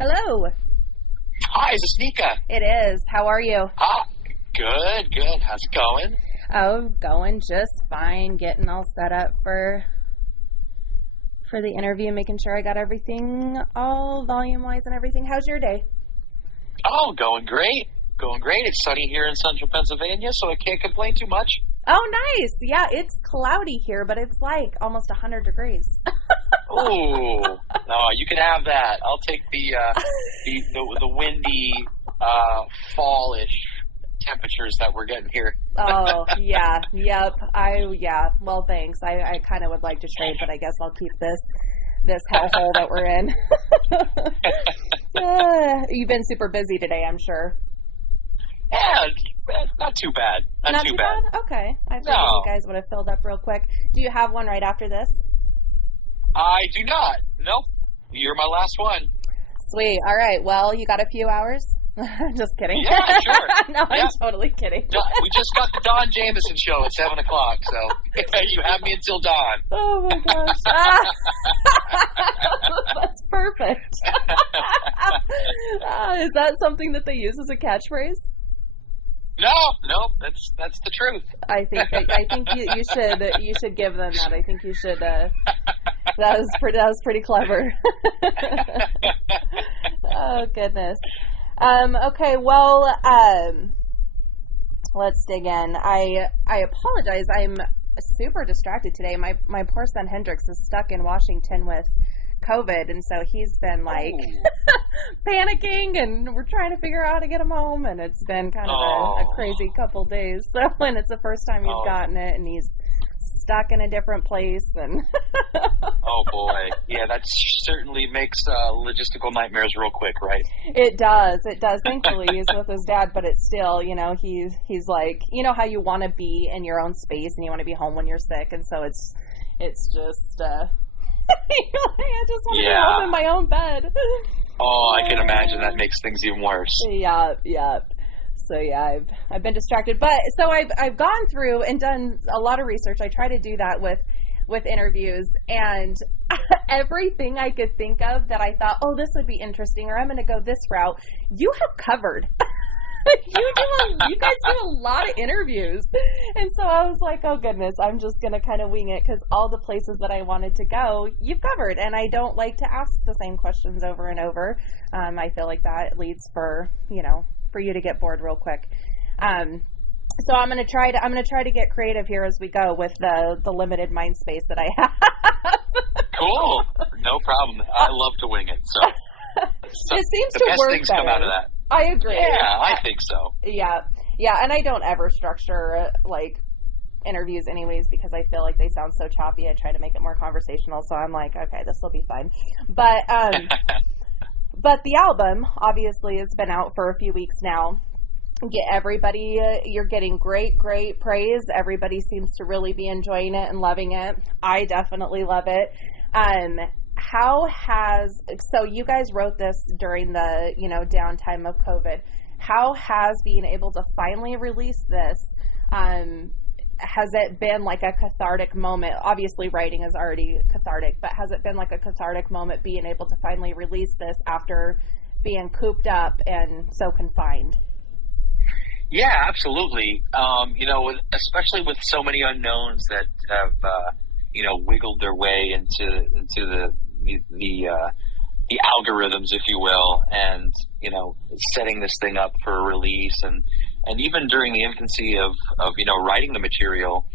Hello. Hi, is this Nika? It is. How are you? Good. How's it going? Oh, going just fine. Getting all set up for the interview, making sure I got everything all volume-wise and everything. How's your day? Oh, going great. It's sunny here in central Pennsylvania, so I can't complain too much. Oh, nice. Yeah, it's cloudy here, but it's like almost 100 degrees. Ooh, no, you can have that. I'll take the windy, fallish temperatures that we're getting here. Oh, yeah. Yep. Well, thanks. I kind of would like to trade, but I guess I'll keep this hellhole that we're in. You've been super busy today, I'm sure. Yeah, not too bad. Not too bad? Okay. I figured you guys would have filled up real quick. Do you have one right after this? I do not. Nope. You're my last one. Sweet. All right. Well, you got a few hours? Just kidding. Yeah, sure. No, I'm totally kidding. We just got the Don Jameson show at 7 o'clock, so you have me until dawn. Oh, my gosh. That's perfect. Is that something that they use as a catchphrase? No, that's the truth. I think you should give them that. I think you should. That was pretty clever. Oh goodness. Okay. Well, let's dig in. I apologize. I'm super distracted today. My poor son Hendrix is stuck in Washington with COVID, and so he's been like panicking, and we're trying to figure out how to get him home, and it's been kind of a crazy couple days. So, and it's the first time he's gotten it, and he's stuck in a different place, and oh boy, yeah, that certainly makes logistical nightmares real quick, right? It does. Thankfully, he's with his dad, but it's still, he's like, you know how you want to be in your own space, and you want to be home when you're sick, and so it's just. I just want to be home in my own bed. Oh, I can imagine that makes things even worse. Yeah. So I've been distracted, but so I've gone through and done a lot of research. I try to do that with interviews, and everything I could think of that I thought, oh, this would be interesting, or I'm going to go this route, you have covered. You guys do a lot of interviews, and so I was like, oh goodness, I'm just gonna kind of wing it, because all the places that I wanted to go you've covered, and I don't like to ask the same questions over and over. I feel like that leads for you to get bored real quick. So I'm gonna try to get creative here as we go with the limited mind space that I have. Cool, no problem. I love to wing it, so it seems the to best work things better. come out of that. I agree. Yeah, I think so. Yeah, and I don't ever structure like interviews anyways, because I feel like they sound so choppy. I try to make it more conversational, so I'm like, okay, this will be fun. But but the album obviously has been out for a few weeks now. You're getting great praise. Everybody seems to really be enjoying it and loving it. I definitely love it. So you guys wrote this during the, downtime of COVID. How has being able to finally release this, has it been like a cathartic moment? Obviously writing is already cathartic, but has it been like a cathartic moment being able to finally release this after being cooped up and so confined? Yeah, absolutely. Especially with so many unknowns that have, wiggled their way into the algorithms, if you will, and setting this thing up for a release, and even during the infancy of writing the material,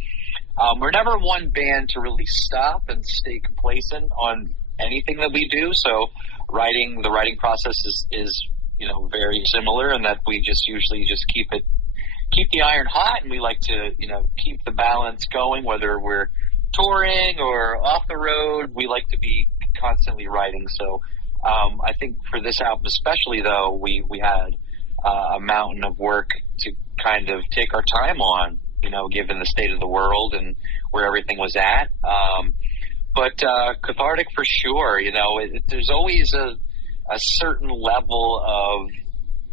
we're never one band to really stop and stay complacent on anything that we do. So the writing process is very similar, in that we just usually just keep the iron hot, and we like to keep the balance going, whether we're touring or off the road. We like to be constantly writing. So I think for this album especially, though, we had a mountain of work to kind of take our time on, given the state of the world and where everything was at. But cathartic for sure. There's always a certain level of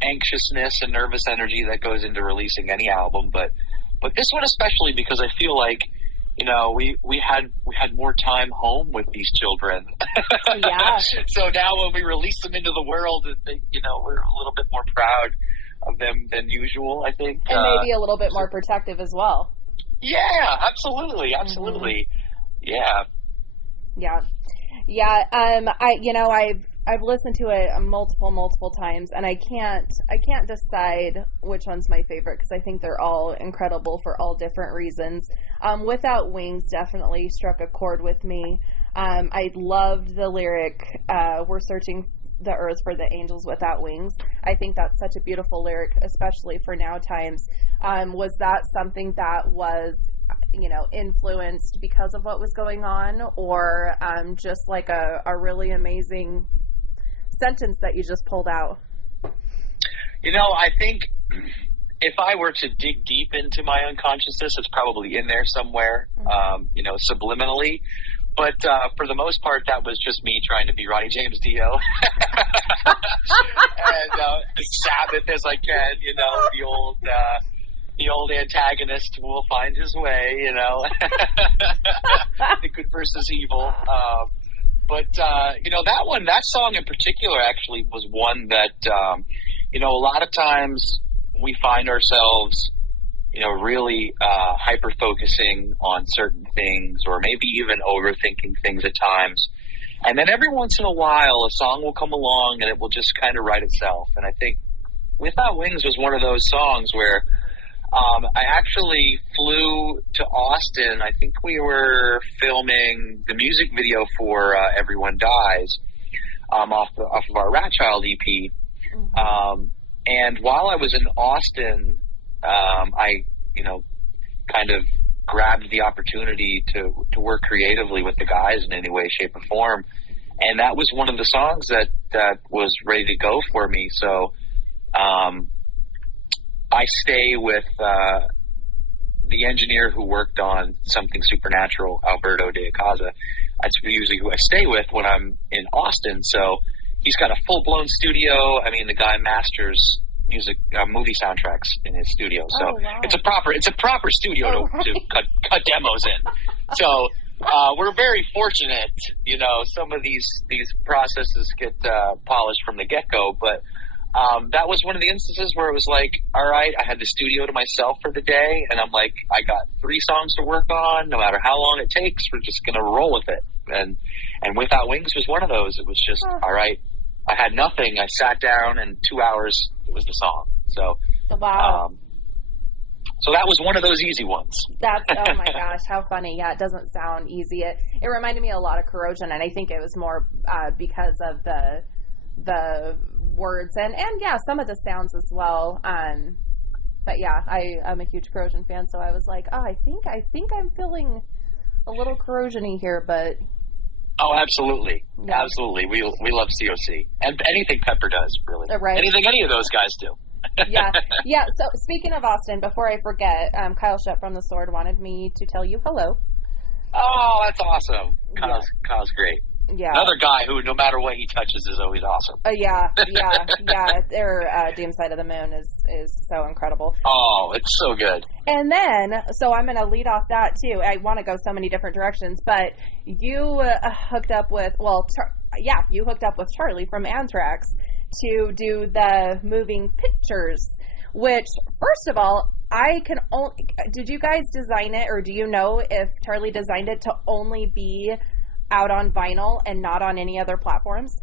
anxiousness and nervous energy that goes into releasing any album, but this one especially, because I feel like we had more time home with these children. Yeah. So now when we release them into the world, we're a little bit more proud of them than usual, I think. And maybe a little bit more protective as well. Yeah, absolutely. Absolutely. Mm-hmm. Yeah. Yeah. Yeah. I've listened to it multiple times, and I can't decide which one's my favorite, because I think they're all incredible for all different reasons. Without Wings definitely struck a chord with me. I loved the lyric, "We're searching the earth for the angels without wings." I think that's such a beautiful lyric, especially for now times. Was that something that was, influenced because of what was going on, or just like a really amazing sentence that you just pulled out? I think if I were to dig deep into my unconsciousness, it's probably in there somewhere, subliminally. But for the most part, that was just me trying to be Ronnie James Dio and Sabbath as I can. The old antagonist will find his way. The good versus evil. But that song in particular actually was one that a lot of times we find ourselves really hyper-focusing on certain things, or maybe even overthinking things at times. And then every once in a while, a song will come along and it will just kind of write itself. And I think Without Wings was one of those songs where I actually flew to Austin. I think we were filming the music video for Everyone Dies off of our Rat Child EP. Mm-hmm. And while I was in Austin, I kind of grabbed the opportunity to work creatively with the guys in any way, shape, or form. And that was one of the songs that was ready to go for me. So I stay with the engineer who worked on Something Supernatural, Alberto de Casa. That's usually who I stay with when I'm in Austin. So he's got a full-blown studio. I mean, the guy masters music, movie soundtracks in his studio. So wow. It's a proper studio to cut demos in. So we're very fortunate. Some of these processes get polished from the get-go, but that was one of the instances where it was like, all right, I had the studio to myself for the day, and I'm like, I got 3 songs to work on. No matter how long it takes, we're just gonna roll with it. And Without Wings was one of those. It was just all right. I had nothing. I sat down, and 2 hours, it was the song. So wow. So that was one of those easy ones. That's, oh my gosh, how funny. Yeah, it doesn't sound easy. It reminded me a lot of Corrosion, and I think it was more because of the words and yeah, some of the sounds as well. But yeah, I'm a huge Corrosion fan, so I was like, oh, I think I'm feeling a little Corrosion-y here, but oh, absolutely. Yeah. Absolutely. We love COC. And anything Pepper does, really. Right. Anything any of those guys do. Yeah. Yeah. So speaking of Austin, before I forget, Kyle Shep from The Sword wanted me to tell you hello. Oh, that's awesome. Kyle's great. Yeah. Another guy who, no matter what he touches, is always awesome. Yeah. Their Dim Side of the Moon is so incredible. Oh, it's so good. And then, so I'm going to lead off that too. I want to go so many different directions, but you hooked up with, you hooked up with Charlie from Anthrax to do the moving pictures, which, first of all, did you guys design it, or do you know if Charlie designed it to only be out on vinyl and not on any other platforms?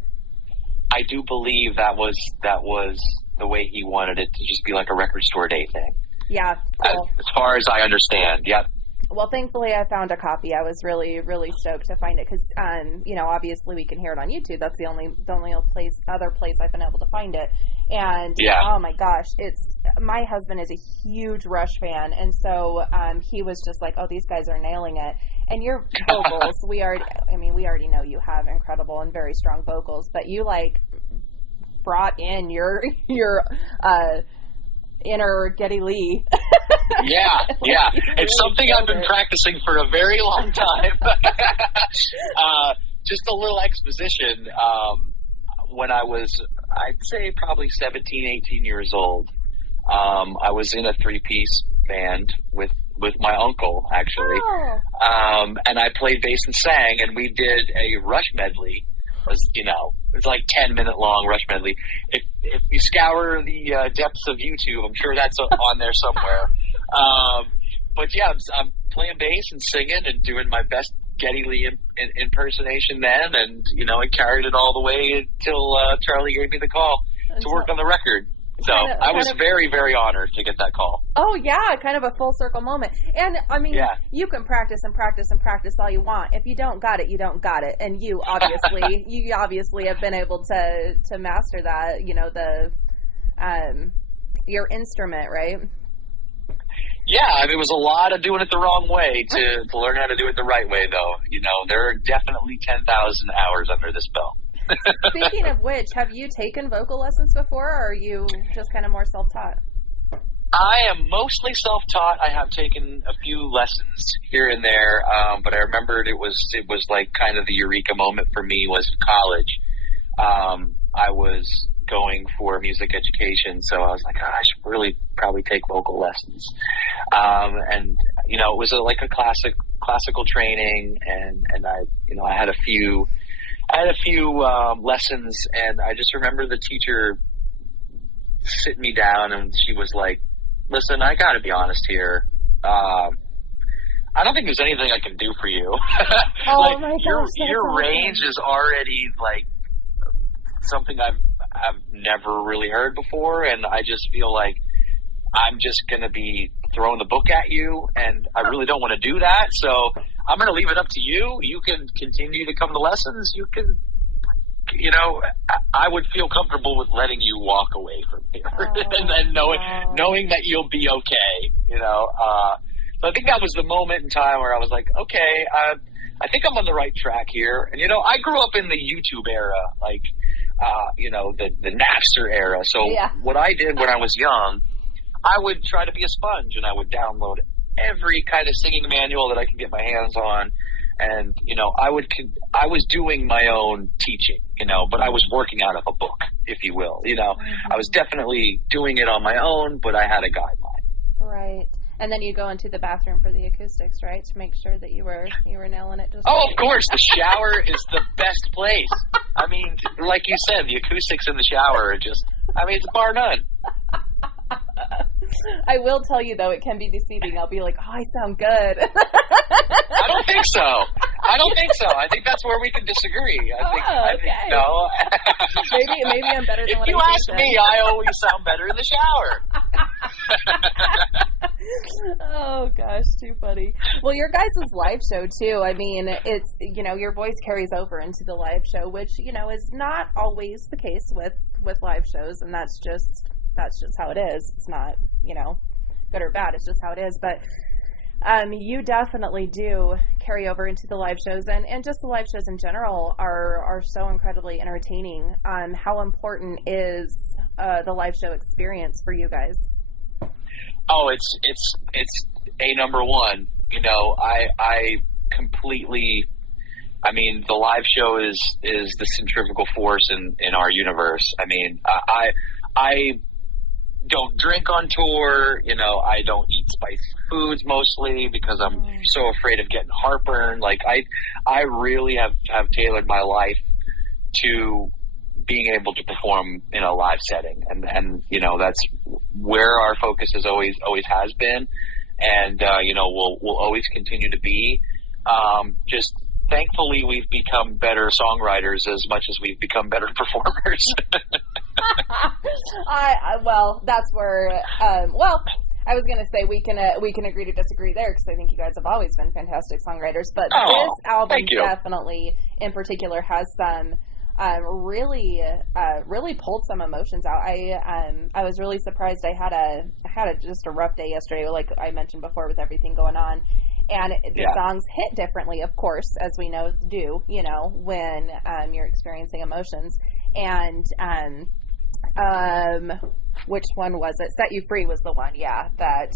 I do believe that was the way he wanted it, to just be like a record store day thing. Yeah, cool. As far as I understand, yep. Well, thankfully I found a copy. I was really, really stoked to find it because, obviously we can hear it on YouTube. That's the only other place I've been able to find it. And oh my gosh, my husband is a huge Rush fan, and so he was just like, oh, these guys are nailing it. And your vocals, we already know you have incredible and very strong vocals, but you brought in your inner Geddy Lee. Yeah. It's something I've been practicing for a very long time. Just a little exposition. When I was, I'd say probably 17, 18 years old, I was in a 3-piece band with with my uncle, actually. Oh. And I played bass and sang, and we did a Rush medley. It's like 10-minute long Rush medley. If you scour the depths of YouTube, I'm sure that's on there somewhere. But yeah, I'm playing bass and singing and doing my best Geddy Lee impersonation then, and I carried it all the way until Charlie gave me the call to work on the record. So I was very, very honored to get that call. Oh yeah, kind of a full circle moment. And I mean, you can practice and practice and practice all you want. If you don't got it, you don't got it. And you obviously have been able to master that. Your instrument, right? Yeah, it was a lot of doing it the wrong way to learn how to do it the right way, though. There are definitely 10,000 hours under this belt. Speaking of which, have you taken vocal lessons before, or are you just kind of more self-taught? I am mostly self-taught. I have taken a few lessons here and there, but I remembered it was like kind of the eureka moment for me was in college. I was going for music education, so I was like, I should really probably take vocal lessons. And it was like a classical training, and I had a few lessons, and I just remember the teacher sitting me down, and she was like, "Listen, I got to be honest here. I don't think there's anything I can do for you. Oh my gosh, your range is already like something I've never really heard before, and I just feel like I'm just going to be throwing the book at you, and I really don't want to do that. So I'm going to leave it up to you. You can continue to come to lessons. You can, I would feel comfortable with letting you walk away from here, and then knowing that you'll be okay. So I think that was the moment in time where I was like, okay, I think I'm on the right track here. And I grew up in the YouTube era, like the Napster era. So what I did when I was young, I would try to be a sponge, and I would download every kind of singing manual that I could get my hands on. And, I was doing my own teaching, but I was working out of a book, if you will. I was definitely doing it on my own, but I had a guideline. Right. And then you go into the bathroom for the acoustics, right? To make sure that you were nailing it. Of course. The shower is the best place. I mean, like you said, the acoustics in the shower are it's bar none. I will tell you, though, it can be deceiving. I'll be like, oh, I sound good. I don't think so. I think that's where we can disagree. I think no. maybe I'm better than what I think. If you ask me, I always sound better in the shower. Oh, gosh, too funny. Well, your guys' live show, too, I mean, it's, your voice carries over into the live show, which, is not always the case with live shows, and that's just how it is. It's not, good or bad. It's just how it is. But you definitely do carry over into the live shows, and just the live shows in general are so incredibly entertaining. How important is the live show experience for you guys? Oh, it's a number one. I completely. I mean, the live show is the centrifugal force in our universe. I mean, I don't drink on tour. I don't eat spicy foods mostly because I'm so afraid of getting heartburn. Like I really have tailored my life to being able to perform in a live setting, and that's where our focus always has been, and we'll always continue to be. Just thankfully, we've become better songwriters as much as we've become better performers. Well, that's where. I was going to say we can agree to disagree there, because I think you guys have always been fantastic songwriters. But this album definitely, in particular, has some really pulled some emotions out. I was really surprised. I had just a rough day yesterday, like I mentioned before, with everything going on. And the songs hit differently, of course, as we do, when you're experiencing emotions. And which one was it? Set You Free was the one, that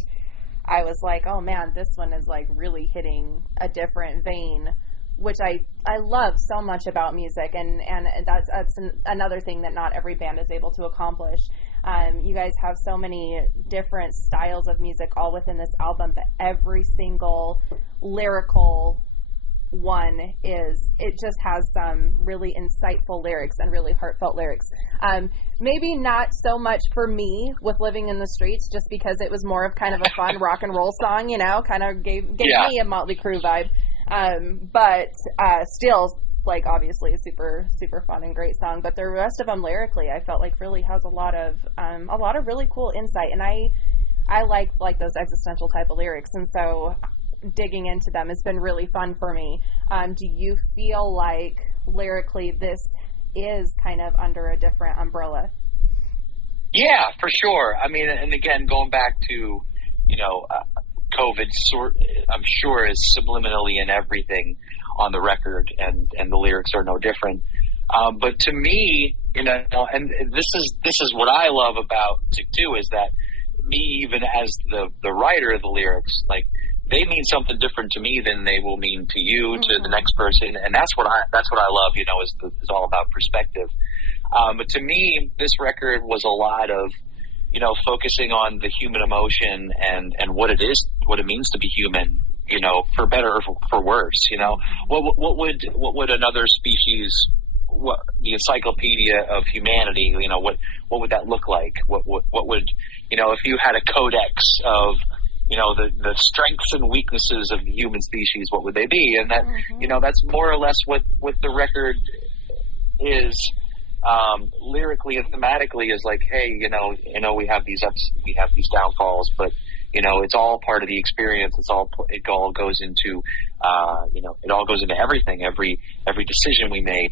I was like, oh man, this one is like really hitting a different vein, which I love so much about music, and that's another thing that not every band is able to accomplish. You guys have so many different styles of music all within this album, but every single lyrical one it just has some really insightful lyrics and really heartfelt lyrics. Maybe not so much for me with Living in the Streets, just because it was more of kind of a fun rock and roll song, kind of gave me a Motley Crue vibe. But still, like, obviously a super, super fun and great song. But the rest of them lyrically, I felt like really has a lot of really cool insight. And I like those existential type of lyrics. And so digging into them has been really fun for me. Do you feel like lyrically this is kind of under a different umbrella? Yeah, for sure. I mean, and again, going back to, COVID I'm sure is subliminally in everything on the record, and the lyrics are no different. But to me, and this is what I love about it too, is that me, even as the writer of the lyrics, like, they mean something different to me than they will mean to you, to the next person, and that's what I love. Is all about perspective. But to me, this record was a lot of, focusing on the human emotion and what it means to be human. For better or for worse. What would another species, the encyclopedia of humanity, what would that look like? What would, if you had a codex of, the strengths and weaknesses of the human species, what would they be? And that, that's more or less what the record is, lyrically and thematically, is like, hey, we have these ups, we have these downfalls, but, it's all part of the experience. It all goes into, it all goes into everything, every decision we make,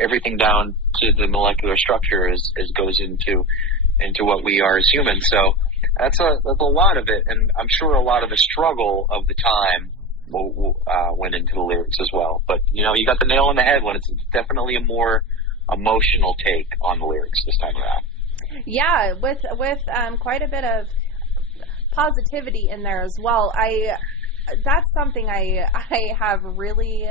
everything down to the molecular structure goes into what we are as humans. So, that's a lot of it, and I'm sure a lot of the struggle of the time went into the lyrics as well. But you got the nail on the head when it's definitely a more emotional take on the lyrics this time around. Yeah, with quite a bit of positivity in there as well. That's something I have really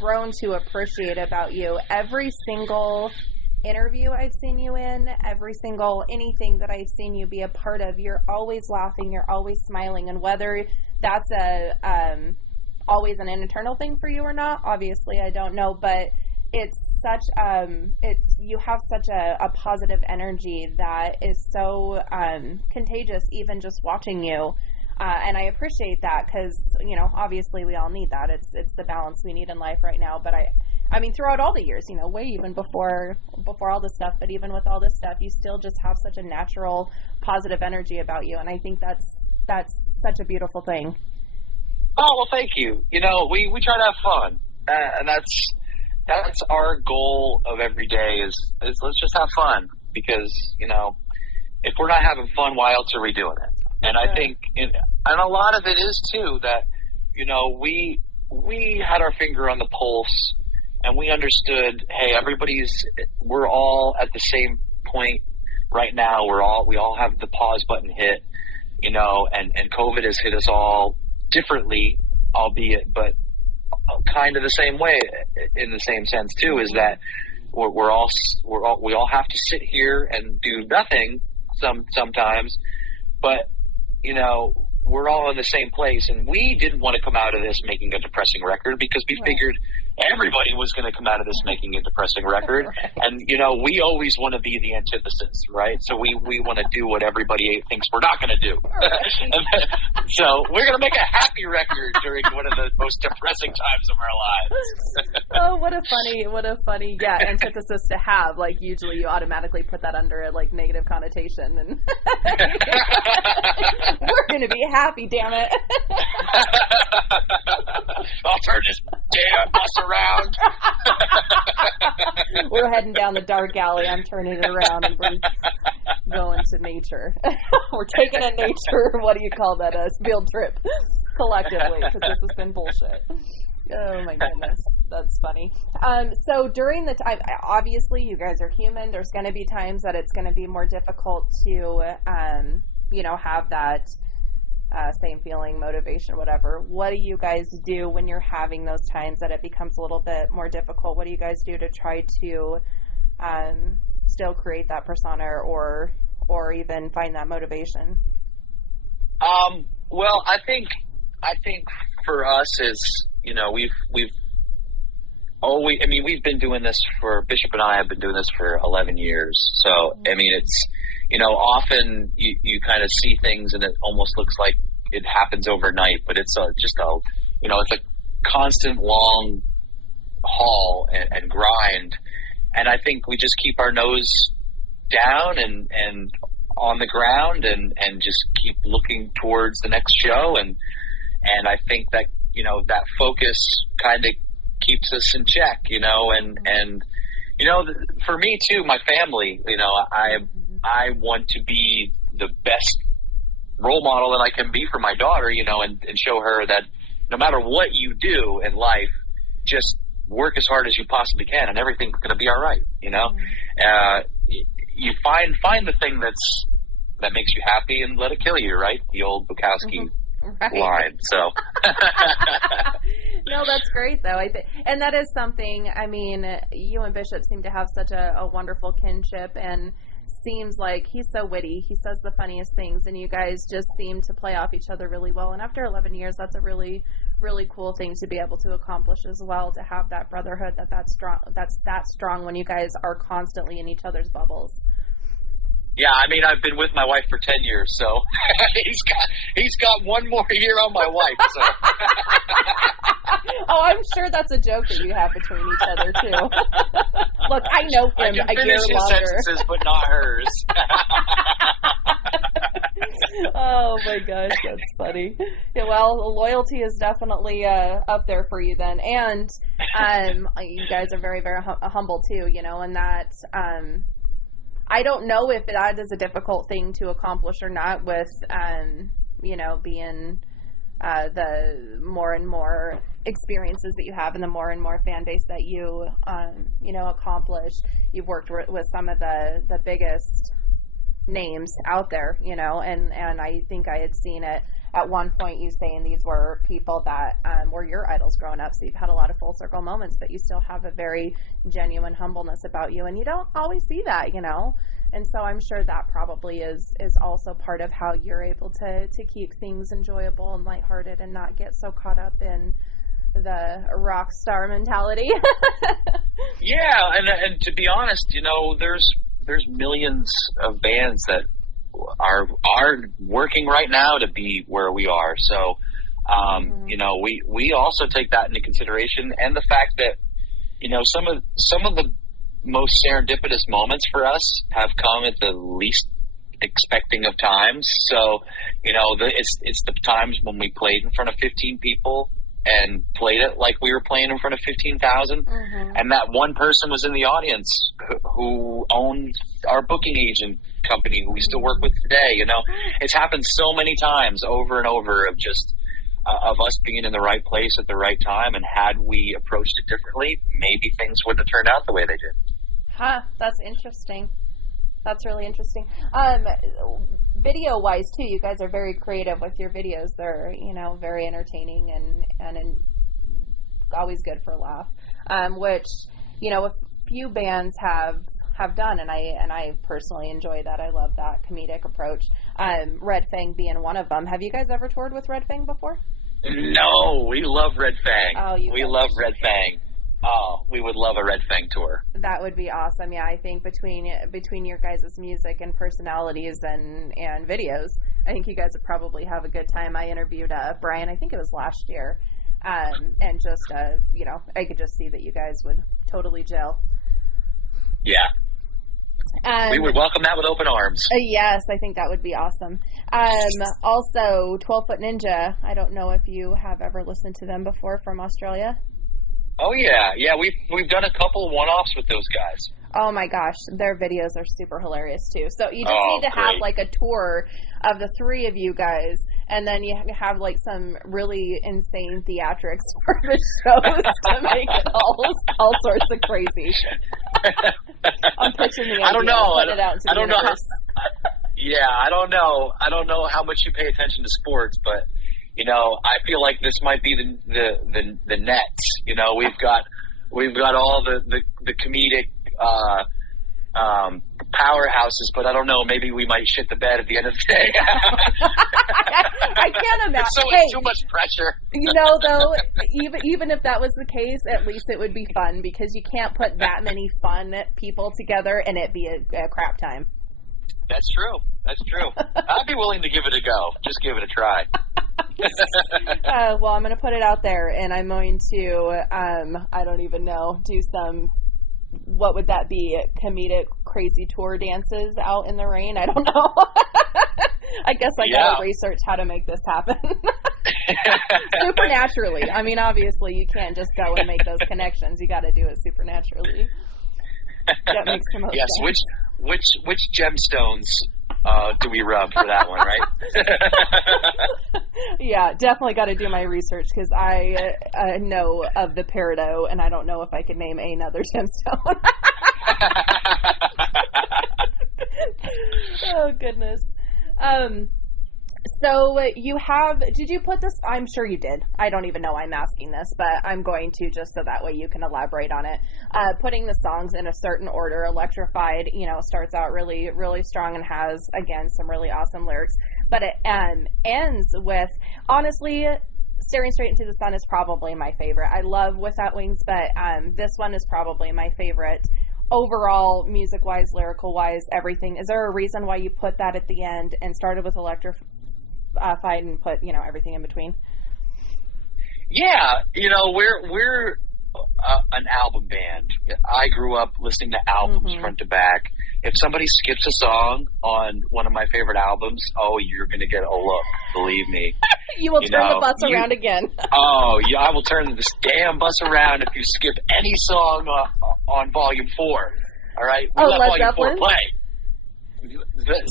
grown to appreciate about you. Every single interview I've seen you in, anything that I've seen you be a part of, you're always laughing, you're always smiling, and whether that's always an internal thing for you or not, obviously I don't know, but it's such you have such a positive energy that is so contagious, even just watching you. And I appreciate that, because obviously we all need that. It's the balance we need in life right now. But I mean, throughout all the years, way even before all this stuff, but even with all this stuff, you still just have such a natural, positive energy about you, and I think that's such a beautiful thing. Oh, well, thank you. We try to have fun, and that's our goal of every day is let's just have fun, because if we're not having fun, why else are we doing it? And I think, and a lot of it is too that we had our finger on the pulse. And we understood, hey, we're all at the same point right now. We all have the pause button hit, and COVID has hit us all differently, albeit, but kind of the same way, in the same sense too, is that we all have to sit here and do nothing sometimes, but we're all in the same place, and we didn't want to come out of this making a depressing record, because we figured everybody was going to come out of this making a depressing record. Right. And, we always want to be the antithesis, right? So we want to do what everybody thinks we're not going to do. Right. So we're going to make a happy record during one of the most depressing times of our lives. Oh, what a funny, antithesis to have. Like, usually you automatically put that under a, negative connotation. And we're going to be happy, damn it. I'll turn this damn bus around. We're heading down the dark alley. I'm turning it around, and we're going to nature. We're taking a nature, what do you call that, a field trip collectively, because this has been bullshit. Oh my goodness, that's funny. So during the time, obviously you guys are human. There's going to be times that it's going to be more difficult to, have that same feeling, motivation, whatever. What do you guys do when you're having those times that it becomes a little bit more difficult? What do you guys do to try to still create that persona or even find that motivation? Well, I think for us is, we've always, we've been doing this Bishop and I have been doing this for 11 years. So, it's, often you kind of see things and it almost looks like it happens overnight, but it's it's a constant long haul and grind. And I think we just keep our nose down and on the ground and just keep looking towards the next show. And I think that, that focus kind of keeps us in check, and for me too, my family, I want to be the best role model that I can be for my daughter, and show her that no matter what you do in life, just work as hard as you possibly can and everything's going to be all right. You find the thing that makes you happy and let it kill you, right? The old Bukowski line. So no, that's great though. And that is something, you and Bishop seem to have such a wonderful kinship, and seems like he's so witty. He says the funniest things, and you guys just seem to play off each other really well. And after 11 years, that's a really, really cool thing to be able to accomplish as well, to have that brotherhood that's strong when you guys are constantly in each other's bubbles. Yeah, I've been with my wife for 10 years, so he's got one more year on my wife. So. Oh, I'm sure that's a joke that you have between each other too. Look, I know him I can a year finish his longer. sentences, but not hers. Oh my gosh, that's funny. Yeah, well, loyalty is definitely up there for you then, and you guys are very, very humble too, and that. I don't know if that is a difficult thing to accomplish or not with, being the more and more experiences that you have and the more and more fan base that you, accomplish. You've worked with some of the biggest names out there, and I think I had seen it at one point, you saying these were people that were your idols growing up, so you've had a lot of full circle moments, but you still have a very genuine humbleness about you, and you don't always see that, and so I'm sure that probably is also part of how you're able to keep things enjoyable and lighthearted and not get so caught up in the rock star mentality. Yeah, and to be honest, there's millions of bands that are working right now to be where we are. So, we also take that into consideration, and the fact that, some of the most serendipitous moments for us have come at the least expecting of times. So, it's the times when we played in front of 15 people and played it like we were playing in front of 15,000. And that one person was in the audience who owned our booking agent company, who we still work with today. It's happened so many times over and over of just of us being in the right place at the right time, and had we approached it differently, maybe things wouldn't have turned out the way they did. That's interesting. That's really interesting. Video wise too, you guys are very creative with your videos. They're, very entertaining and always good for a laugh. Which, a few bands have done, and I personally enjoy that. I love that comedic approach. Red Fang being one of them. Have you guys ever toured with Red Fang before? No, we love Red Fang. Oh, we love Red Fang. Oh, we would love a Red Fang tour. That would be awesome. Yeah, I think between your guys' music and personalities and videos, I think you guys would probably have a good time. I interviewed Brian, I think it was last year, and just, I could just see that you guys would totally gel. Yeah. We would welcome that with open arms. Yes, I think that would be awesome. Also, 12 Foot Ninja, I don't know if you have ever listened to them before, from Australia. Oh, yeah. We've done a couple one-offs with those guys. Oh my gosh, their videos are super hilarious too. So you just need to have like a tour of the three of you guys, and then you have like some really insane theatrics for the shows to make it all sorts of crazy. I'm pitching the idea. I don't know. Put it out into the universe. I don't know. I don't know how much you pay attention to sports, but I feel like this might be the Nets. We've got all the comedic powerhouses, but I don't know, maybe we might shit the bed at the end of the day. I can't imagine. So it's too much pressure. Though, even if that was the case, at least it would be fun, because you can't put that many fun people together and it be a crap time. That's true. I'd be willing to give it a go. Just give it a try. Well, I'm going to put it out there, and I'm going to, I don't even know, do some, what would that be, comedic crazy tour dances out in the rain? I don't know. I guess I gotta research how to make this happen. Supernaturally. I mean, obviously you can't just go and make those connections. You gotta do it supernaturally. That makes the most sense. Which gemstones do we rub for that one, right? Yeah, definitely got to do my research, because I know of the peridot, and I don't know if I can name another gemstone. Oh, goodness. So did you put this, I'm sure you did. I don't even know I'm asking this, but I'm going to, just so that way you can elaborate on it. Putting the songs in a certain order. Electrified, starts out really, really strong and has, again, some really awesome lyrics. But it ends with, honestly, Staring Straight Into the Sun is probably my favorite. I love Without Wings, but this one is probably my favorite. Overall, music-wise, lyrical-wise, everything. Is there a reason why you put that at the end and started with Electrified and put, everything in between? Yeah, we're an album band. I grew up listening to albums front to back. If somebody skips a song on one of my favorite albums, you're going to get a look, believe me. You will turn the bus around again. I will turn this damn bus around if you skip any song on Volume 4. All right? We let Volume Zeppelin? 4 play.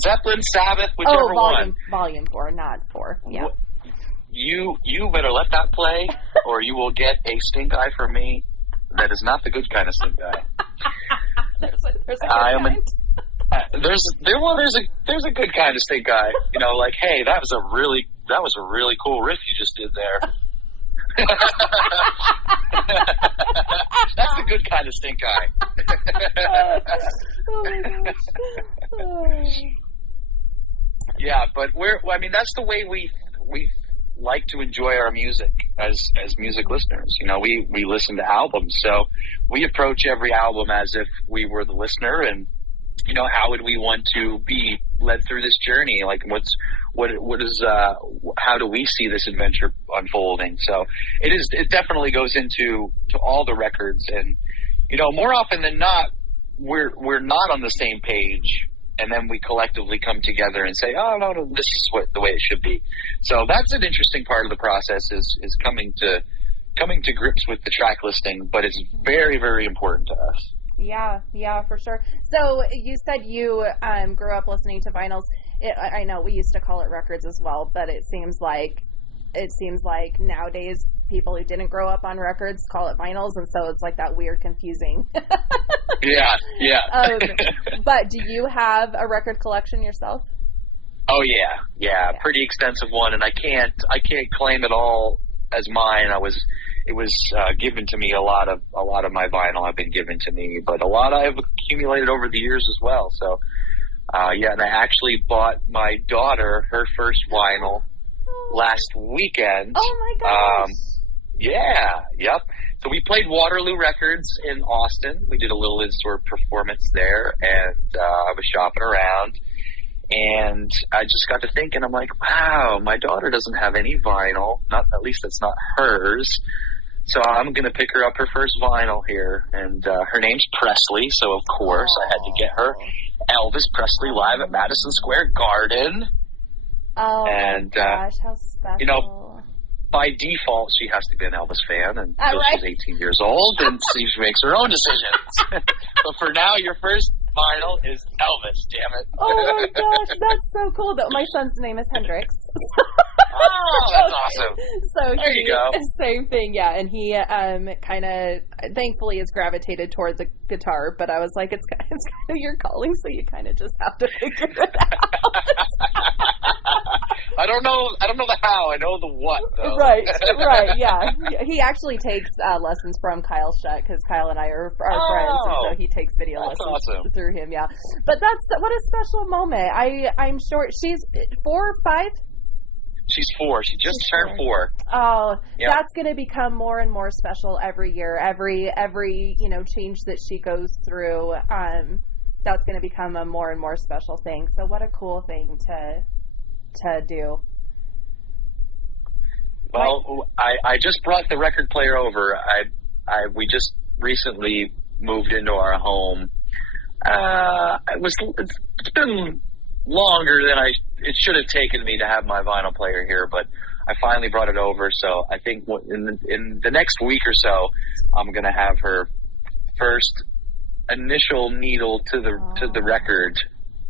Zeppelin, Sabbath, whichever one. Volume 4, not 4. Yeah. You better let that play, or you will get a stink eye from me. That is not the good kind of stink eye. There's a good kind. There's a good kind of stink eye. Like, hey, that was a really cool riff you just did there. That's the good kind of stink eye. Oh my gosh. Oh. Yeah, but that's the way we like to enjoy our music as music listeners. We listen to albums, so we approach every album as if we were the listener, and how would we want to be led through this journey? Like, how do we see this adventure unfolding? So it definitely goes into all the records, and more often than not, we're not on the same page, and then we collectively come together and say, oh no, this is the way it should be. So that's an interesting part of the process, is coming to grips with the track listing, but it's very, very important to us. Yeah, for sure. So you said you grew up listening to vinyls. I know we used to call it records as well, but it seems like nowadays people who didn't grow up on records call it vinyls, and so it's like that weird, confusing. Yeah. But do you have a record collection yourself? Oh yeah, pretty extensive one, and I can't claim it all as mine. It was given to me. A lot of my vinyl have been given to me, but a lot I've accumulated over the years as well. So, and I actually bought my daughter her first vinyl last weekend. Oh my gosh! Yep. So we played Waterloo Records in Austin. We did a little in-store performance there, and I was shopping around, and I just got to thinking, I'm like, wow, my daughter doesn't have any vinyl. At least that's not hers. So I'm going to pick her up her first vinyl here, and her name's Presley, so of course I had to get her Elvis Presley live at Madison Square Garden. Oh, and, my gosh, how special. By default, she has to be an Elvis fan until she's 18 years old, and she makes her own decisions. But for now, your first vinyl is Elvis, damn it. Oh my gosh, that's so cool. My son's name is Hendrix. Oh, that's awesome. So there you go. Same thing, yeah. And he kind of, thankfully, has gravitated toward the guitar. But I was like, it's kind of your calling, so you kind of just have to figure it out. I don't know the how. I know the what, though. Right, yeah. He actually takes lessons from Kyle Shutt because Kyle and I are friends, and so he takes video lessons through him. Yeah, but what a special moment. I'm sure she's 4 or 5. She's 4. She just turned 4. Oh, yep. That's going to become more and more special every year. Every change that she goes through, that's going to become a more and more special thing. So what a cool thing to do. Well, I just brought the record player over. We just recently moved into our home. It's been longer than it should have taken me to have my vinyl player here, but I finally brought it over. So I think in the next week or so, I'm going to have her first initial needle to the record,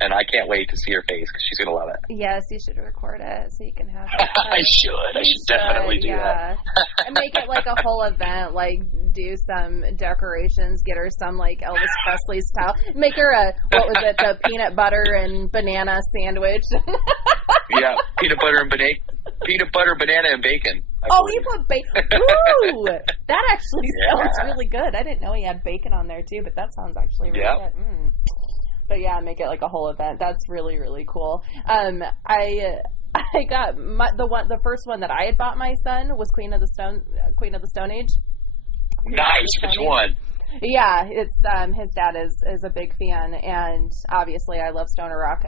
and I can't wait to see her face because she's going to love it. Yes, you should record it so you can have it. I should definitely do that. And make it like a whole event, like do some decorations, get her some like Elvis Presley style. Make her the peanut butter and banana sandwich. Yeah, peanut butter, banana, and bacon. You put bacon. Ooh, that actually sounds really good. I didn't know he had bacon on there too, but that sounds actually really good. But yeah, make it like a whole event. That's really, really cool. I got the first one that I had bought my son was Queen of the Stone Age. Nice. Which one? Yeah, it's his dad is a big fan, and obviously I love stoner rock.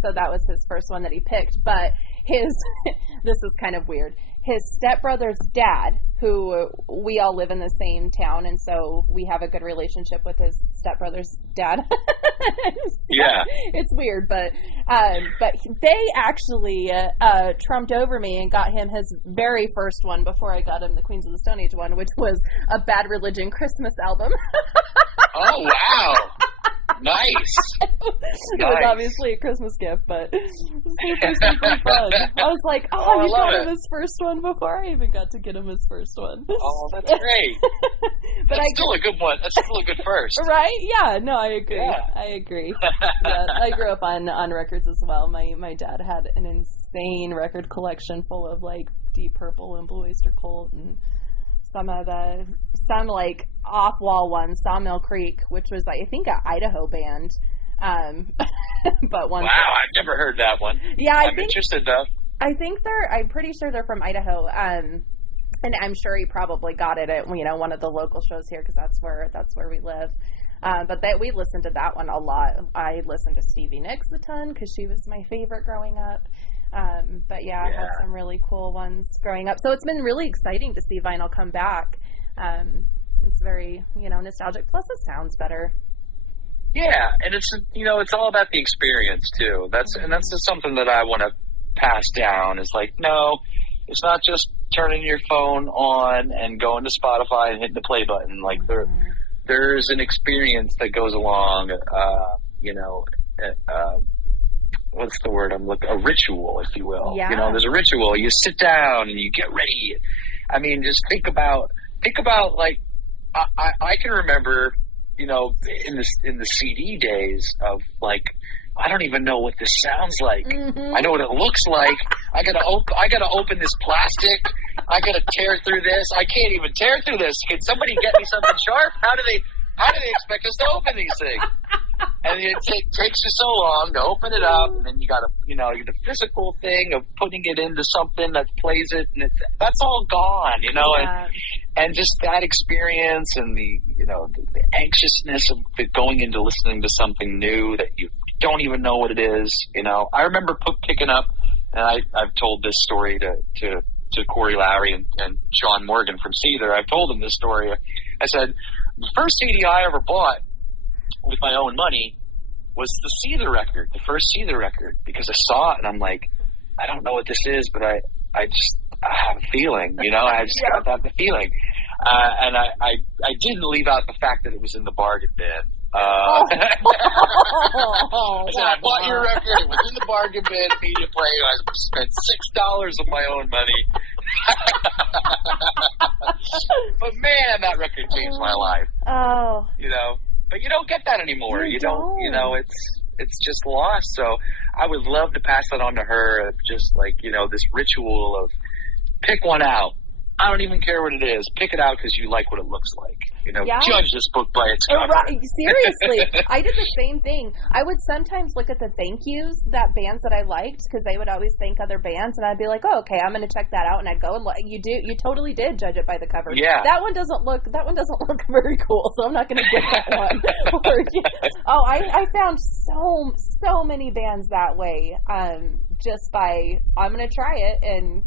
So that was his first one that he picked. But this is kind of weird. His stepbrother's dad, who we all live in the same town, and so we have a good relationship with his stepbrother's dad. Yeah, it's weird, but they actually trumped over me and got him his very first one before I got him the Queens of the Stone Age one, which was a Bad Religion Christmas album. Oh wow! Nice. It was obviously a Christmas gift, but super, super fun. I was like, you got him his first one before I even got to get him his first one. Oh, that's great. But that's still a good one. That's still a good first. Right? Yeah, no, I agree. Yeah. I agree. Yeah, I grew up on records as well. My dad had an insane record collection full of like Deep Purple and Blue Oyster Cult and some like off-wall ones, Sawmill Creek, which was I think an Idaho band. But one. Wow, I've never heard that one. Yeah, I'm interested though. I'm pretty sure they're from Idaho. And I'm sure he probably got it at one of the local shows here because that's where we live. But we listened to that one a lot. I listened to Stevie Nicks a ton because she was my favorite growing up. But yeah, I had some really cool ones growing up. So it's been really exciting to see vinyl come back. It's very, nostalgic. Plus it sounds better. Yeah, and it's all about the experience too. That's just something that I want to pass down. Is like, no, it's not just turning your phone on and going to Spotify and hitting the play button. Like there's an experience that goes along. What's the word I'm looking? A ritual, if you will. Yeah. There's a ritual. You sit down and you get ready. I mean, just think about like I can remember, in the CD days of like I don't even know what this sounds like. Mm-hmm. I know what it looks like. I gotta open this plastic. I gotta tear through this. I can't even tear through this. Can somebody get me something sharp? How do they expect us to open these things? And it takes you so long to open it up, and then you got the physical thing of putting it into something that plays it, and that's all gone, and just that experience and the anxiousness of going into listening to something new that you don't even know what it is. I remember picking up, and I've told this story to Corey Lowry and Sean Morgan from Seether. I've told them this story. I said the first CD I ever bought with my own money was the Seether record, the first Seether record, because I saw it and I'm like, I don't know what this is, but I have a feeling, I just got the feeling. And I didn't leave out the fact that it was in the bargain bin. I said, I bought your record, it was in the bargain bin, media player, I spent $6 of my own money. But man, that record changed my life. Oh. But you don't get that anymore. You don't. it's just lost. So I would love to pass that on to her, just like, this ritual of pick one out. I don't even care what it is. Pick it out because you like what it looks like. Yeah. Judge this book by its cover. Right. Seriously. I did the same thing. I would sometimes look at the thank yous that bands that I liked, because they would always thank other bands, and I'd be like, oh, okay, I'm going to check that out. And I'd go and look. You totally did judge it by the cover. Yeah. That one doesn't look very cool, so I'm not going to get that one. I found so many bands that way, just by, I'm going to try it, and,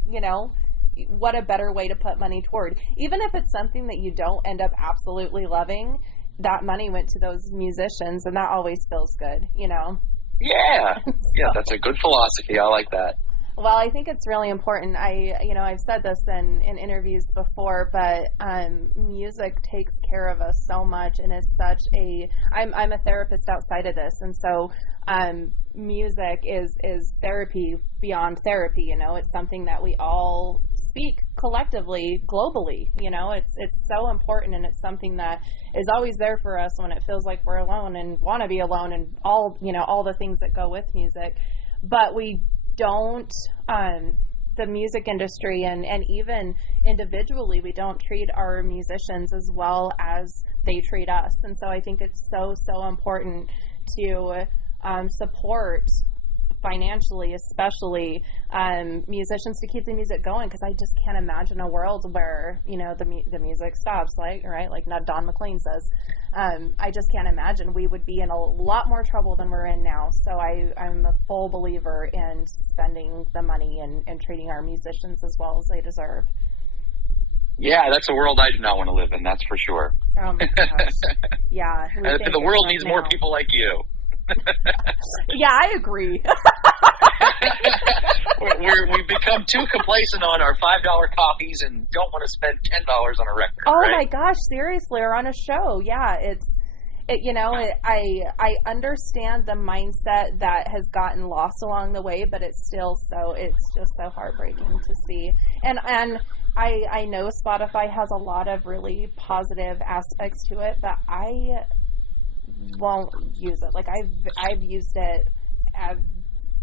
what a better way to put money toward. Even if it's something that you don't end up absolutely loving, that money went to those musicians, and that always feels good, Yeah. So, yeah, that's a good philosophy. I like that. Well, I think it's really important. I've said this in interviews before, but music takes care of us so much, and is such I'm a therapist outside of this, and so music is therapy beyond therapy. It's something that we all speak collectively, globally. It's so important, and it's something that is always there for us when it feels like we're alone and want to be alone, and all the things that go with music. But we don't, the music industry and even individually, we don't treat our musicians as well as they treat us. And so I think it's so important to support financially, especially musicians, to keep the music going, because I just can't imagine a world where the music stops, like Don McLean says. I just can't imagine. We would be in a lot more trouble than we're in now. So I'm a full believer in spending the money and treating our musicians as well as they deserve. Yeah, that's a world I do not want to live in, that's for sure. Oh my gosh. Yeah. The world needs more people like you. Yeah, I agree. We've become too complacent on our $5 coffees and don't want to spend $10 on a record. Oh right? my gosh, seriously, or on a show. Yeah, I understand the mindset that has gotten lost along the way, but it's just so heartbreaking to see. And I know Spotify has a lot of really positive aspects to it, but I won't use it. Like I've used it a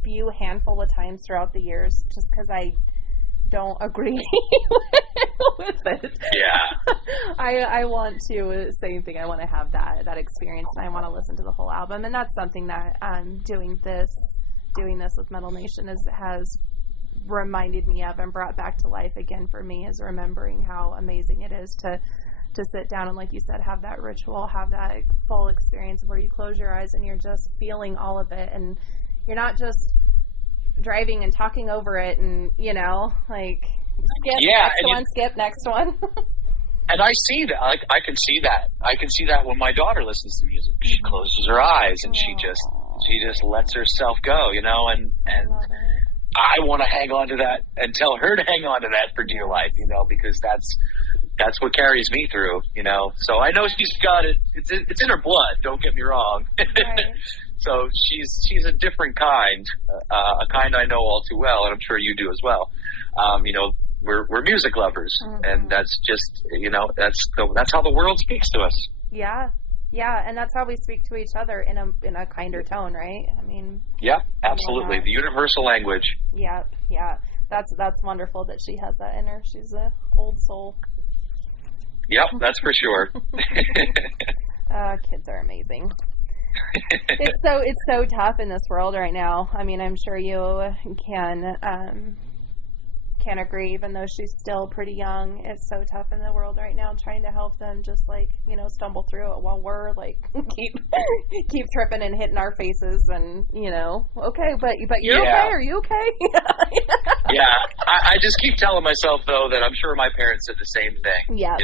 few handful of times throughout the years, just because I don't agree with it. Yeah. I want to, same thing. I want to have that experience, and I want to listen to the whole album. And that's something that doing this with Metal Nation has reminded me of and brought back to life again for me, is remembering how amazing it is to sit down and, like you said, have that ritual, have that full experience where you close your eyes and you're just feeling all of it, and you're not just driving and talking over it and skip next one. And I see that. I can see that. I can see that when my daughter listens to music. She closes her eyes and she just lets herself go, and I want to hang on to that and tell her to hang on to that for dear life, because that's what carries me through, So I know she's got it. It's in her blood. Don't get me wrong. Right. So she's a different kind, a kind I know all too well, and I'm sure you do as well. We're music lovers, and that's just that's how the world speaks to us. Yeah, and that's how we speak to each other in a kinder tone, right? I mean. Yeah, absolutely, the universal language. Yeah. That's wonderful that she has that in her. She's a old soul. Yep, that's for sure. Kids are amazing. It's so tough in this world right now. I mean, I'm sure you can agree, even though she's still pretty young. It's so tough in the world right now, trying to help them just stumble through it while we're keep tripping and hitting our faces and okay, but you're okay. Are you okay? Yeah, I just keep telling myself though that I'm sure my parents did the same thing. Yeah.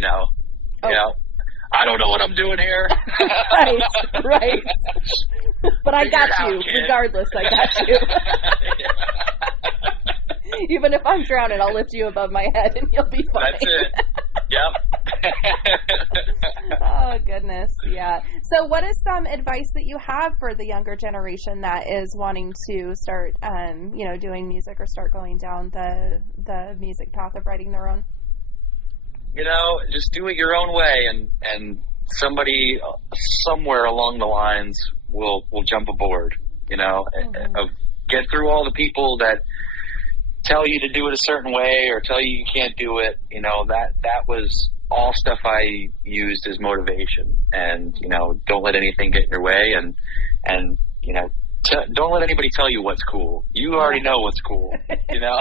I don't know what I'm doing here. Right. But I got you, regardless. I got you. Even if I'm drowning, I'll lift you above my head and you'll be fine. That's it. Yep. Oh, goodness. Yeah. So what is some advice that you have for the younger generation that is wanting to start, doing music or start going down the music path of writing their own? Just do it your own way, and somebody somewhere along the lines will jump aboard. you know, of get through all the people that tell you to do it a certain way or tell you can't do it. You know, that was all stuff I used as motivation. And, you know, don't let anything get in your way, and you know, don't let anybody tell you what's cool. You already know what's cool, you know.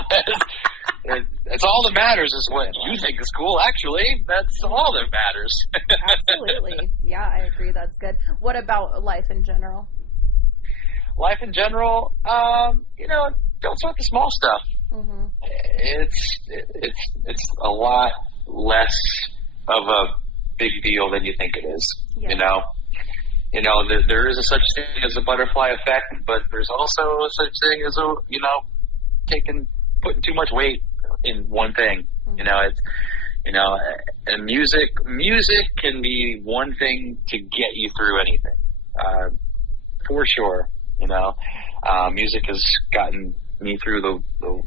It's all that matters is what you think is cool. Actually, that's all that matters. Absolutely. Yeah, I agree. That's good. What about life in general? Life in general, you know, don't sweat the small stuff. Mm-hmm. It's a lot less of a big deal than you think it is. Yeah. You know, there is a such thing as a butterfly effect, but there's also a such thing as putting too much weight in one thing. Mm-hmm. You know, it's, you know, and music can be one thing to get you through anything, for sure. You know, music has gotten me through the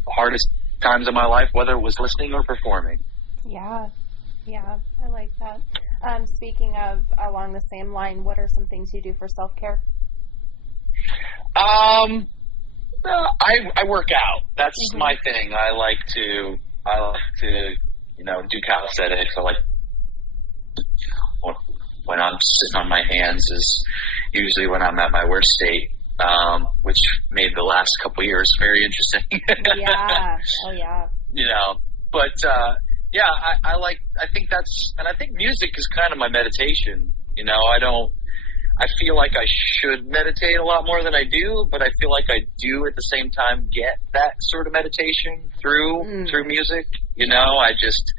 hardest times of my life, whether it was listening or performing. Yeah, I like that. Speaking of along the same line, what are some things you do for self-care? I work out. That's my thing. I like to, you know, do calisthenics. I like when I'm sitting on my hands is usually when I'm at my worst state, which made the last couple of years very interesting. Yeah. Oh yeah. You know, but yeah, I think music is kind of my meditation. You know, I feel like I should meditate a lot more than I do, but I feel like I do at the same time get that sort of meditation through music. You know, I just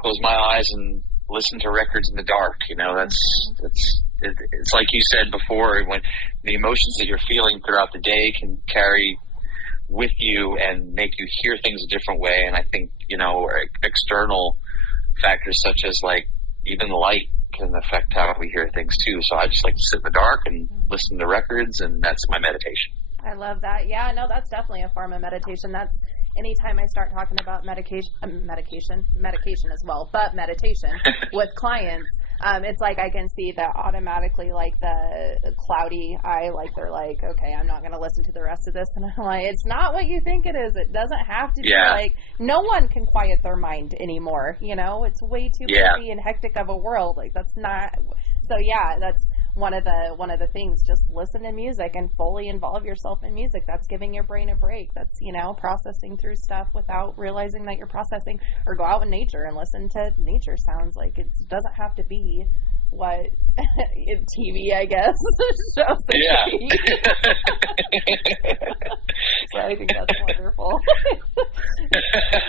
close my eyes and listen to records in the dark. You know, it's like you said before, when the emotions that you're feeling throughout the day can carry with you and make you hear things a different way. And I think, you know, external factors such as like even light can affect how we hear things too. So I just like to sit in the dark and listen to records, and that's my meditation. I love that. Yeah, no, that's definitely a form of meditation. That's anytime I start talking about medication as well, but meditation with clients, it's like I can see that automatically, like the cloudy eye, like they're like, okay, I'm not going to listen to the rest of this. And I'm like, it's not what you think it is. It doesn't have to be like, no one can quiet their mind anymore. You know, it's way too busy and hectic of a world. Like that's not, so yeah, that's one of the things. Just listen to music and fully involve yourself in music. That's giving your brain a break. That's, you know, processing through stuff without realizing that you're processing. Or go out in nature and listen to nature sounds. Like it doesn't have to be what TV, I guess. Yeah. So I think that's wonderful.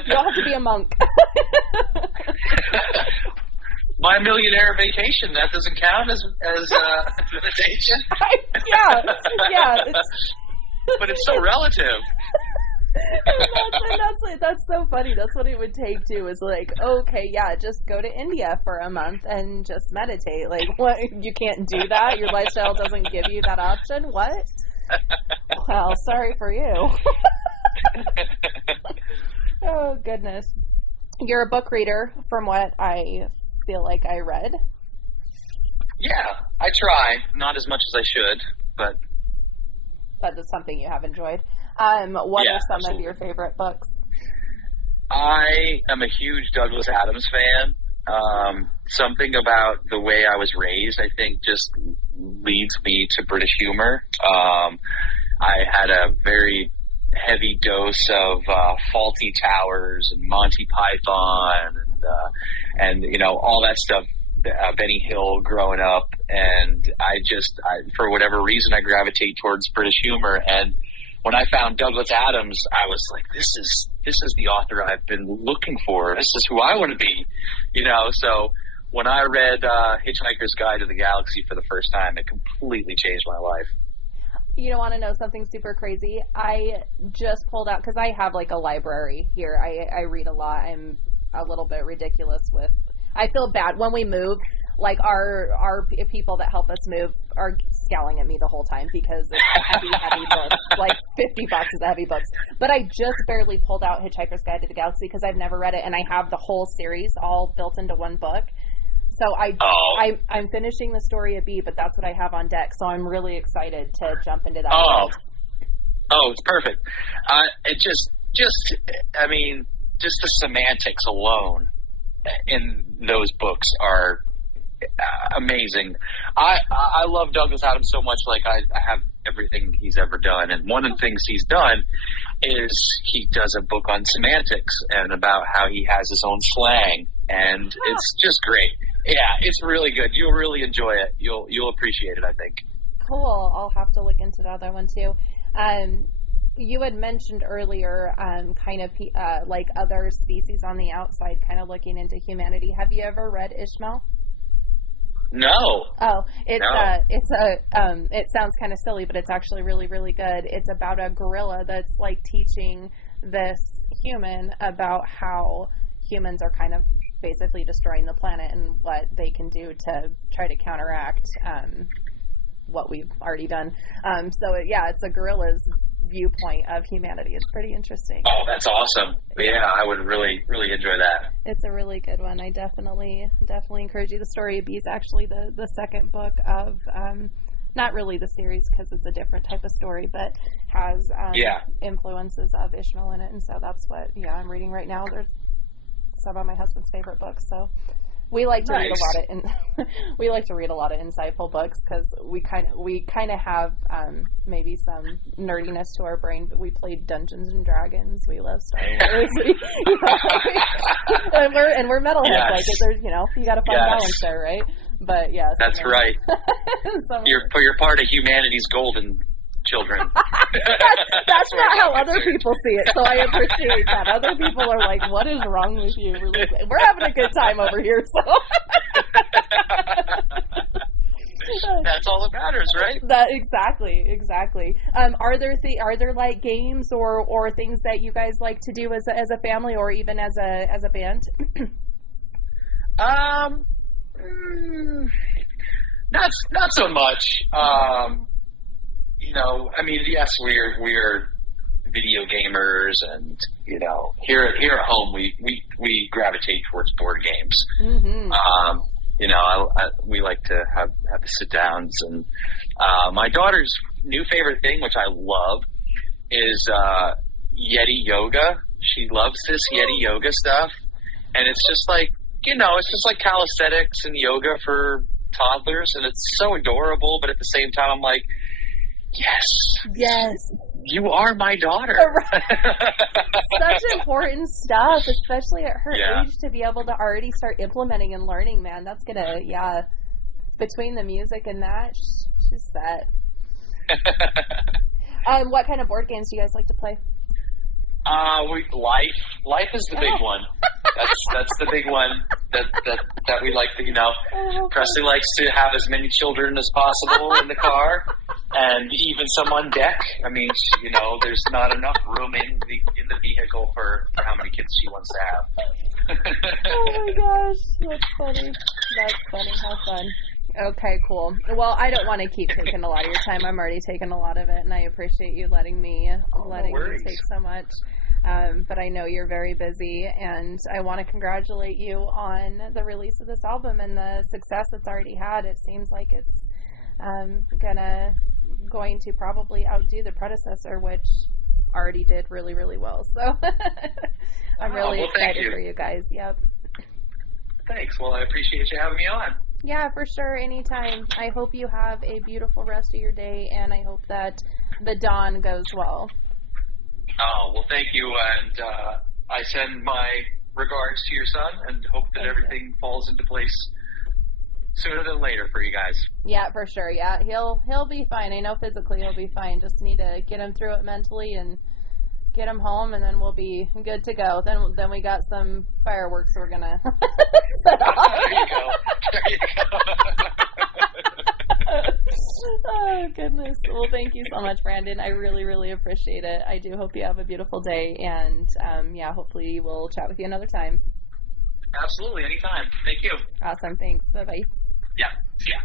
You don't have to be a monk. My millionaire vacation, that doesn't count as meditation. Yeah. But it's so relative. That's so funny. That's what it would take too. Is like, okay, yeah, just go to India for a month and just meditate. Like, what? You can't do that? Your lifestyle doesn't give you that option? What? Well, sorry for you. Oh goodness. You're a book reader, from what I feel like I read. Yeah, I try. Not as much as I should, but it's something you have enjoyed. What are some of your favorite books? I am a huge Douglas Adams fan. Something about the way I was raised, I think, just leads me to British humor. I had a very heavy dose of Faulty Towers and Monty Python and you know, all that stuff, Benny Hill growing up, and I for whatever reason I gravitate towards British humor. And when I found Douglas Adams, I was like, this is the author I've been looking for. This is who I want to be, you know. So when I read Hitchhiker's Guide to the Galaxy for the first time, it completely changed my life. You don't want to know something super crazy? I just pulled out, because I have like a library here. I read a lot. I'm a little bit ridiculous with, I feel bad when we move. Like our people that help us move are scowling at me the whole time because it's heavy books, like 50 boxes of heavy books. But I just barely pulled out Hitchhiker's Guide to the Galaxy because I've never read it, and I have the whole series all built into one book. So Oh. I'm finishing the story of B, but that's what I have on deck. So I'm really excited to jump into that. Oh. world. Oh, it's perfect. It I mean, just the semantics alone in those books are amazing. I love Douglas Adams so much. Like I have everything he's ever done, and one of the things he's done is he does a book on semantics and about how he has his own slang, and it's just great. Yeah, it's really good. You'll really enjoy it. You'll appreciate it, I think. Cool. I'll have to look into the other one too. You had mentioned earlier, kind of like other species on the outside, kind of looking into humanity. Have you ever read Ishmael? No. Oh, it sounds kind of silly, but it's actually really, really good. It's about a gorilla that's like teaching this human about how humans are kind of basically destroying the planet and what they can do to try to counteract what we've already done. It's a gorilla's viewpoint of humanity. It's pretty interesting. Oh, that's awesome. Yeah, I would really, really enjoy that. It's a really good one. I definitely encourage you. The Story of Bees, actually the second book of, not really the series because it's a different type of story, but has influences of Ishmael in it. And so that's what, I'm reading right now. There's some of my husband's favorite books. So we like to read a lot of insightful books because we kind of have maybe some nerdiness to our brain. But we played Dungeons and Dragons. We love Star Wars. and we're metalheads. Yes. Like there's you got to find balance there, right? But yes, that's right. You're part of humanity's golden children. that's not how other people see it, so I appreciate that. Other people are like, what is wrong with you? We're having a good time over here, so that's all that matters, right? That exactly. Are there like games or things that you guys like to do as a family or even as a band? Not so much. I mean, yes, we're video gamers, and here at home we gravitate towards board games. Mm-hmm. We like to have the sit downs, and my daughter's new favorite thing, which I love, is Yeti yoga. She loves this Yeti yoga stuff, and it's just like it's just like calisthenics and yoga for toddlers, and it's so adorable. But at the same time, I'm like, yes, you are my daughter. Such important stuff, especially at her age, to be able to already start implementing and learning. Man, that's gonna between the music and that, she's set. What kind of board games do you guys like to play? Life is the big one. That's the big one that we like to, Presley likes to have as many children as possible in the car, and even some on deck. I mean, there's not enough room in the vehicle for how many kids she wants to have. Oh my gosh, that's funny. How fun. Okay, cool. Well, I don't want to keep taking a lot of your time. I'm already taking a lot of it, and I appreciate you letting me take so much. But I know you're very busy, and I want to congratulate you on the release of this album and the success it's already had. It seems like it's going to probably outdo the predecessor, which already did really, really well. So I'm really excited for you guys. Yep. Thanks. Well, I appreciate you having me on. Yeah, for sure. Anytime. I hope you have a beautiful rest of your day, and I hope that the dawn goes well. Oh, well, thank you, and I send my regards to your son and hope that everything falls into place sooner than later for you guys. Yeah, for sure. Yeah, he'll be fine. I know physically he'll be fine. Just need to get him through it mentally and get him home, and then we'll be good to go. Then we got some fireworks we're gonna set off. There you go. Oh, goodness. Well, thank you so much, Brandon. I really, really appreciate it. I do hope you have a beautiful day, and hopefully we'll chat with you another time. Absolutely, anytime. Thank you. Awesome. Thanks. Bye-bye. Yeah. See ya.